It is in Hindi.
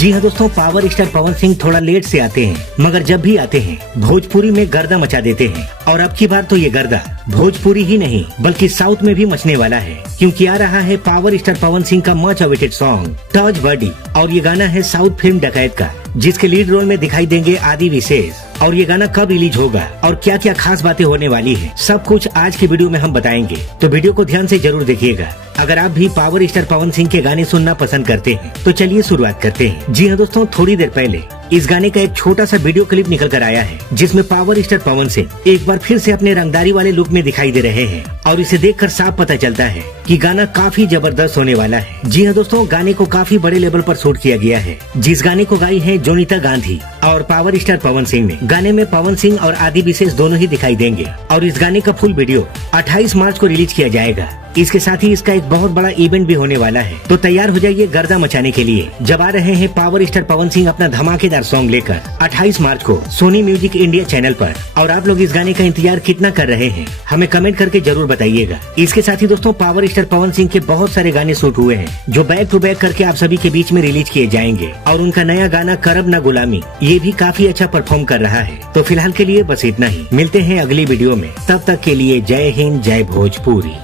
जी हाँ दोस्तों, पावर स्टार पवन सिंह थोड़ा लेट से आते हैं, मगर जब भी आते हैं भोजपुरी में गर्दा मचा देते हैं। और अब की बार तो ये गर्दा भोजपुरी ही नहीं बल्कि साउथ में भी मचने वाला है, क्योंकि आ रहा है पावर स्टार पवन सिंह का much awaited song touch body. और ये गाना है साउथ फिल्म डकैत का, जिसके लीड रोल में दिखाई देंगे आदि विशेष। और ये गाना कब रिलीज होगा और क्या क्या खास बातें होने वाली है, सब कुछ आज की वीडियो में हम बताएंगे, तो वीडियो को ध्यान से जरूर देखिएगा। अगर आप भी पावर स्टार पवन सिंह के गाने सुनना पसंद करते हैं तो चलिए शुरुआत करते हैं। जी हाँ दोस्तों, थोड़ी देर पहले इस गाने का एक छोटा सा वीडियो क्लिप निकल कर आया है, जिसमें पावर स्टार पवन सिंह एक बार फिर से अपने रंगदारी वाले लुक में दिखाई दे रहे हैं। और इसे देखकर साफ पता चलता है कि गाना काफी जबरदस्त होने वाला है। जी हाँ दोस्तों, गाने को काफी बड़े लेवल पर शूट किया गया है, जिस गाने को गाई है जोनीता गांधी और पावर स्टार पवन सिंह ने। गाने में पवन सिंह और आदि विशेष दोनों ही दिखाई देंगे और इस गाने का फुल वीडियो 28 मार्च को रिलीज किया जाएगा। इसके साथ ही इसका एक बहुत बड़ा इवेंट भी होने वाला है, तो तैयार हो जाइए गर्दा मचाने के लिए, जब आ रहे हैं पावर स्टार पवन सिंह अपना धमाकेदार सॉन्ग लेकर 28 मार्च को सोनी म्यूजिक इंडिया चैनल पर। और आप लोग इस गाने का इंतजार कितना कर रहे हैं हमें कमेंट करके जरूर बताइएगा। इसके साथ ही दोस्तों, पावर स्टार पवन सिंह के बहुत सारे गाने शूट हुए हैं, जो बैक टू बैक करके आप सभी के बीच में रिलीज किए जाएंगे। और उनका नया गाना करब ना गुलामी, ये भी काफी अच्छा परफॉर्म कर रहा है। तो फिलहाल के लिए बस इतना ही, मिलते हैं अगली वीडियो में, तब तक के लिए जय हिंद, जय भोजपुरी।